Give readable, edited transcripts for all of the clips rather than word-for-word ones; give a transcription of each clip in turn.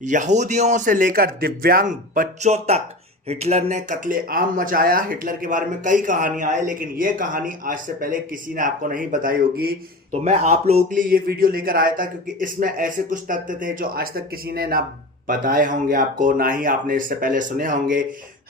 यहूदियों से लेकर दिव्यांग बच्चों तक हिटलर ने कत्ले आम मचाया। हिटलर के बारे में कई कहानियां आई, लेकिन ये कहानी आज से पहले किसी ने आपको नहीं बताई होगी। तो मैं आप लोगों के लिए ये वीडियो लेकर आया था क्योंकि इसमें ऐसे कुछ तथ्य थे जो आज तक किसी ने ना बताए होंगे आपको, ना ही आपने इससे पहले सुने होंगे।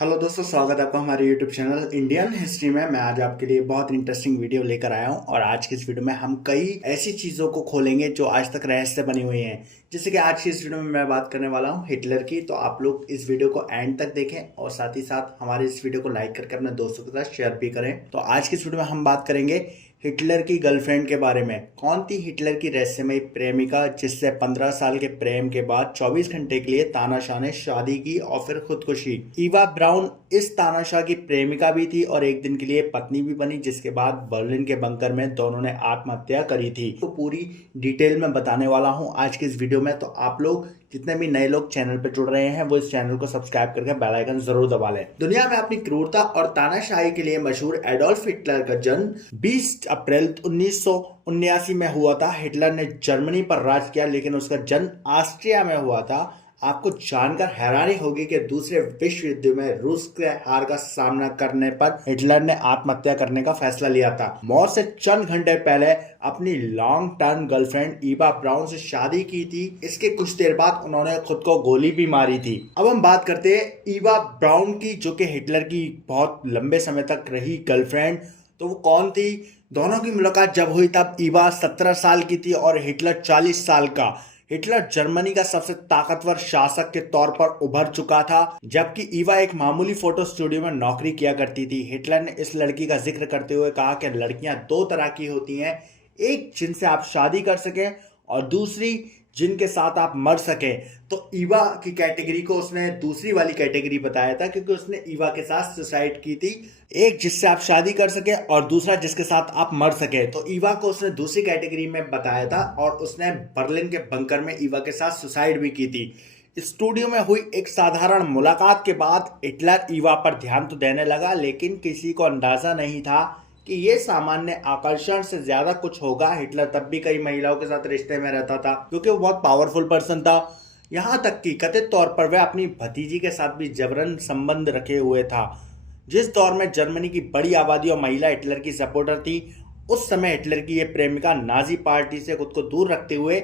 हेलो दोस्तों, स्वागत है आपका हमारे यूट्यूब चैनल इंडियन हिस्ट्री में। मैं आज आपके लिए बहुत इंटरेस्टिंग वीडियो लेकर आया हूं और आज की इस वीडियो में हम कई ऐसी चीज़ों को खोलेंगे जो आज तक रहस्य बनी हुई हैं। जैसे कि आज की इस वीडियो में मैं बात करने वाला हूं हिटलर की। तो आप लोग इस वीडियो को एंड तक देखें और साथ ही साथ हमारे इस वीडियो को लाइक करके अपने दोस्तों के साथ शेयर भी करें। तो आज की इस वीडियो में हम बात करेंगे हिटलर की गर्लफ्रेंड के बारे में। कौन थी हिटलर की रहस्यमयी प्रेमिका जिससे 15 साल के प्रेम के बाद 24 घंटे के लिए तानाशाह ने शादी की और फिर खुदकुशी। ईवा ब्राउन इस तानाशाह की प्रेमिका भी थी और एक दिन के लिए पत्नी भी बनी, जिसके बाद बर्लिन के बंकर में दोनों ने आत्महत्या करी थी। तो पूरी डिटेल में बताने वाला हूं आज के इस वीडियो में। तो आप लोग जितने भी नए लोग चैनल पर जुड़ रहे हैं वो इस चैनल को सब्सक्राइब करके बेल आइकन जरूर दबा लें। दुनिया में अपनी क्रूरता और तानाशाही के लिए मशहूर एडोल्फ हिटलर का जन्म 20 अप्रैल 1979 में हुआ था। हिटलर ने जर्मनी पर राज किया, लेकिन उसका जन्म ऑस्ट्रिया में हुआ था। आपको जानकर हैरानी होगी कि दूसरे विश्व युद्ध में रूस के हार का सामना करने पर हिटलर ने आत्महत्या करने का फैसला लिया था। मौत से चंद घंटे पहले अपनी long term girlfriend Eva brown से शादी की थी। इसके कुछ देर बाद उन्होंने खुद को गोली भी मारी थी। अब हम बात करते हैं ईवा ब्राउन की, जो कि हिटलर की बहुत लंबे समय तक रही गर्लफ्रेंड। तो वो कौन थी? दोनों की मुलाकात जब हुई तब ईवा 17 साल की थी और हिटलर 40 साल का। हिटलर जर्मनी का सबसे ताकतवर शासक के तौर पर उभर चुका था, जबकि ईवा एक मामूली फोटो स्टूडियो में नौकरी किया करती थी। हिटलर ने इस लड़की का जिक्र करते हुए कहा कि लड़कियां दो तरह की होती हैं, एक जिनसे आप शादी कर सकें और दूसरी जिनके साथ आप मर सके। तो ईवा की कैटेगरी को उसने दूसरी वाली कैटेगरी बताया था, क्योंकि उसने ईवा के साथ सुसाइड की थी। एक जिससे आप शादी कर सके और दूसरा जिसके साथ आप मर सके। तो ईवा को उसने दूसरी कैटेगरी में बताया था और उसने बर्लिन के बंकर में ईवा के साथ सुसाइड भी की थी। स्टूडियो में हुई एक साधारण मुलाकात के बाद हिटलर ईवा पर ध्यान तो देने लगा, लेकिन किसी को अंदाजा नहीं था कि ये सामान्य आकर्षण से ज्यादा कुछ होगा। हिटलर तब भी कई महिलाओं के साथ रिश्ते में रहता था, क्योंकि वो बहुत पावरफुल पर्सन था। यहाँ तक कि कथित तौर पर वह अपनी भतीजी के साथ भी जबरन संबंध रखे हुए था। जिस दौर में जर्मनी की बड़ी आबादी और महिला हिटलर की सपोर्टर थी, उस समय हिटलर की यह प्रेमिका नाजी पार्टी से खुद को दूर रखते हुए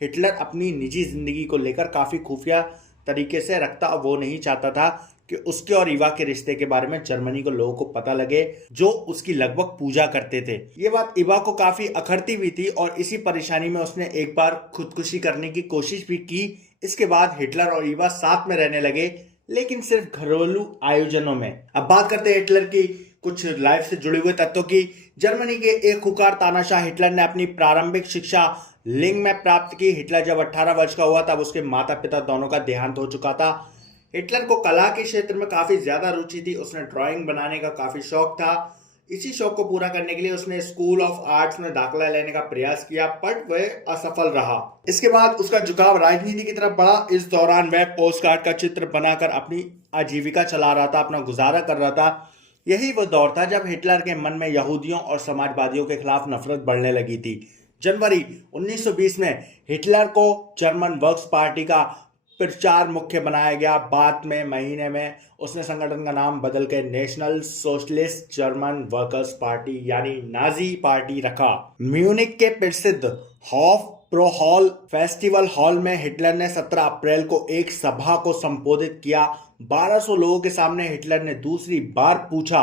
हिटलर अपनी निजी जिंदगी को लेकर काफी खुफिया तरीके से रखता। वो नहीं चाहता था कि उसके और ईवा के रिश्ते के बारे में जर्मनी को लोगों को पता लगे, जो उसकी लगभग पूजा करते थे। ये बात ईवा को काफी अखरती भी थी और इसी परेशानी में उसने एक बार खुदकुशी करने की कोशिश भी की। इसके बाद हिटलर और ईवा साथ में रहने लगे, लेकिन सिर्फ घरेलू आयोजनों में। अब बात करते हैं हिटलर की कुछ लाइफ से जुड़े हुए तथ्यों की। जर्मनी के एक खुकार तानाशाह हिटलर ने अपनी प्रारंभिक शिक्षा लिंग में प्राप्त की। हिटलर जब 18 वर्ष का हुआ तब उसके माता पिता दोनों का देहांत हो चुका था। हिटलर को कला के क्षेत्र में काफी ज्यादा रुचि थी। उसने ड्राइंग बनाने का काफी शौक था। इसी शौक को पूरा करने के लिए उसने स्कूल ऑफ आर्ट्स में दाखिला लेने का प्रयास किया, पर वह असफल रहा। इसके बाद उसका झुकाव राजनीति की तरफ बढ़ा। इस दौरान वह पोस्ट कार्ड का चित्र बनाकर अपनी आजीविका चला रहा था, अपना गुजारा कर रहा था। यही वो दौर था जब हिटलर के मन में यहूदियों और समाजवादियों के खिलाफ नफरत बढ़ने लगी थी। जनवरी 1920 में हिटलर को जर्मन वर्क्स पार्टी का प्रचार मुख्य बनाया गया। बाद में महीने में उसने संगठन का नाम बदल के national socialist German workers party यानी नाजी पार्टी रखा। म्यूनिक के प्रसिद्ध हॉफ प्रो हॉल फेस्टिवल हॉल में हिटलर ने 17 अप्रैल को एक सभा को संबोधित किया। 1200 लोगों के सामने हिटलर ने दूसरी बार पूछा,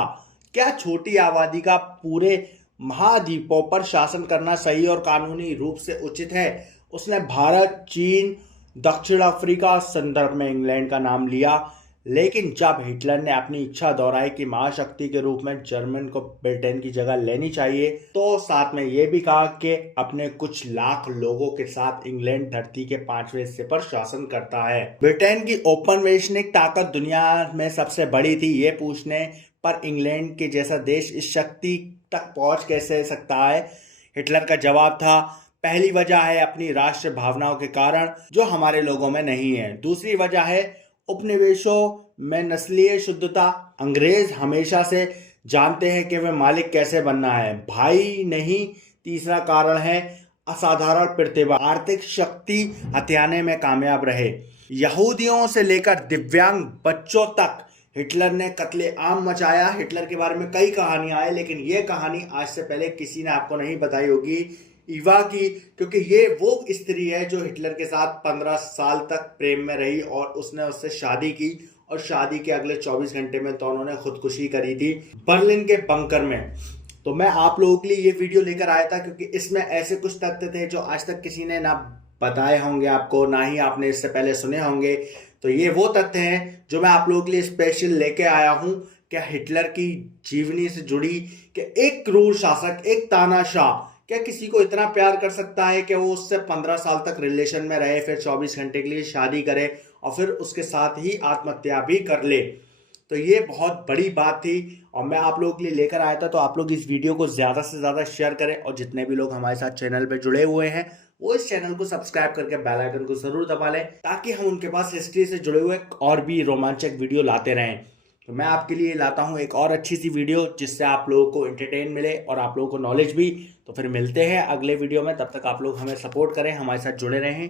क्या छोटी आबादी का पूरे महाद्वीपों पर शासन करना सही और कानूनी रूप से उचित है? उसने भारत, चीन, दक्षिण अफ्रीका संदर्भ में इंग्लैंड का नाम लिया। लेकिन जब हिटलर ने अपनी इच्छा दोहराई कि महाशक्ति के रूप में जर्मन को ब्रिटेन की जगह लेनी चाहिए, तो साथ में यह भी कहा कि अपने कुछ लाख लोगों के साथ इंग्लैंड धरती के 5वें हिस्से पर शासन करता है। ब्रिटेन की औपनिवेशिक ताकत दुनिया में सबसे बड़ी थी। ये पूछने पर इंग्लैंड के जैसा देश इस शक्ति तक पहुंच कैसे सकता है? हिटलर का जवाब था, पहली वजह है अपनी राष्ट्र भावनाओं के कारण, जो हमारे लोगों में नहीं है। दूसरी वजह है उपनिवेशों में नस्लीय शुद्धता। अंग्रेज हमेशा से जानते हैं कि वे मालिक कैसे बनना है, भाई नहीं। तीसरा कारण है असाधारण प्रतिभा, आर्थिक शक्ति हथियाने में कामयाब रहे। यहूदियों से लेकर दिव्यांग बच्चों तक हिटलर ने कत्ले आम मचाया। हिटलर के बारे में कई कहानियां आई, लेकिन ये कहानी आज से पहले किसी ने आपको नहीं बताई होगी ईवा की, क्योंकि ये वो स्त्री है जो हिटलर के साथ 15 साल तक प्रेम में रही और उसने उससे शादी की और शादी के अगले 24 घंटे में दोनों ने खुदकुशी करी थी बर्लिन के बंकर में। तो मैं आप लोगों के लिए ये वीडियो लेकर आया था क्योंकि इसमें ऐसे कुछ तथ्य थे जो आज तक किसी ने ना बताए होंगे आपको, ना ही आपने इससे पहले सुने होंगे। तो ये वो तथ्य हैं जो मैं आप लोगों के लिए स्पेशल लेके आया हूँ। क्या हिटलर की जीवनी से जुड़ी कि एक क्रूर शासक, एक तानाशाह क्या किसी को इतना प्यार कर सकता है कि वो उससे 15 साल तक रिलेशन में रहे, फिर 24 घंटे के लिए शादी करे और फिर उसके साथ ही आत्महत्या भी कर ले। तो ये बहुत बड़ी बात थी और मैं आप लोगों के लिए लेकर आया था। तो आप लोग इस वीडियो को ज़्यादा से ज़्यादा शेयर करें और जितने भी लोग हमारे साथ चैनल पे जुड़े हुए हैं वो इस चैनल को सब्सक्राइब करके बेल आइकन को ज़रूर दबा लें ताकि हम उनके पास हिस्ट्री से जुड़े हुए और भी रोमांचक वीडियो लाते रहें। तो मैं आपके लिए लाता हूँ एक और अच्छी सी वीडियो जिससे आप लोगों को एंटरटेन मिले और आप लोगों को नॉलेज भी। तो फिर मिलते हैं अगले वीडियो में, तब तक आप लोग हमें सपोर्ट करें, हमारे साथ जुड़े रहें।